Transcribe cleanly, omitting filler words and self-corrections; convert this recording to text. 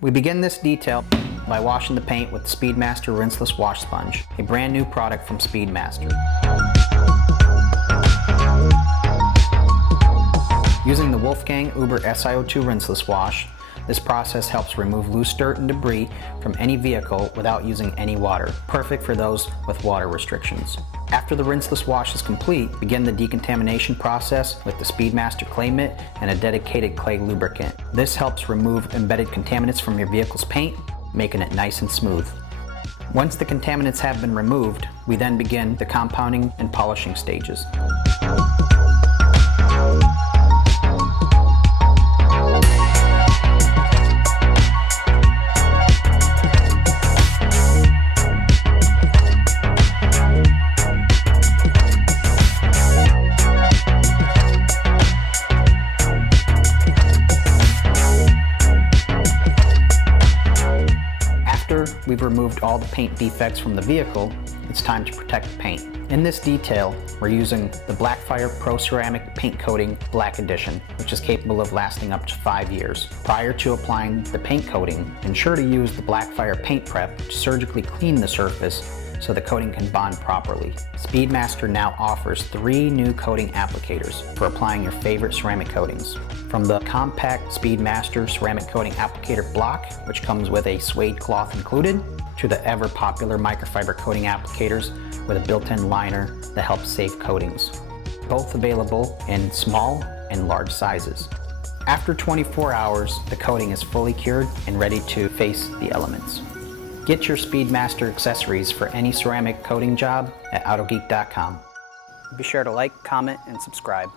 We begin this detail by washing the paint with the Speedmaster Rinseless Wash Sponge, a brand new product from Speedmaster. Using the Wolfgang Uber SiO2 Rinseless Wash, this process helps remove loose dirt and debris from any vehicle without using any water, perfect for those with water restrictions. After the rinseless wash is complete, begin the decontamination process with the Speedmaster Clay Mitt and a dedicated clay lubricant. This helps remove embedded contaminants from your vehicle's paint, making it nice and smooth. Once the contaminants have been removed, we then begin the compounding and polishing stages. After we've removed all the paint defects from the vehicle, it's time to protect the paint. In this detail, we're using the Blackfire Pro Ceramic Paint Coating Black Edition, which is capable of lasting up to 5 years. Prior to applying the paint coating, ensure to use the Blackfire Paint Prep to surgically clean the surface so the coating can bond properly. Speedmaster now offers 3 new coating applicators for applying your favorite ceramic coatings. From the compact Speedmaster Ceramic Coating Applicator Block, which comes with a suede cloth included, to the ever popular microfiber coating applicators with a built-in liner that helps save coatings. Both available in small and large sizes. After 24 hours, the coating is fully cured and ready to face the elements. Get your Speedmaster accessories for any ceramic coating job at Autogeek.com. Be sure to like, comment, and subscribe.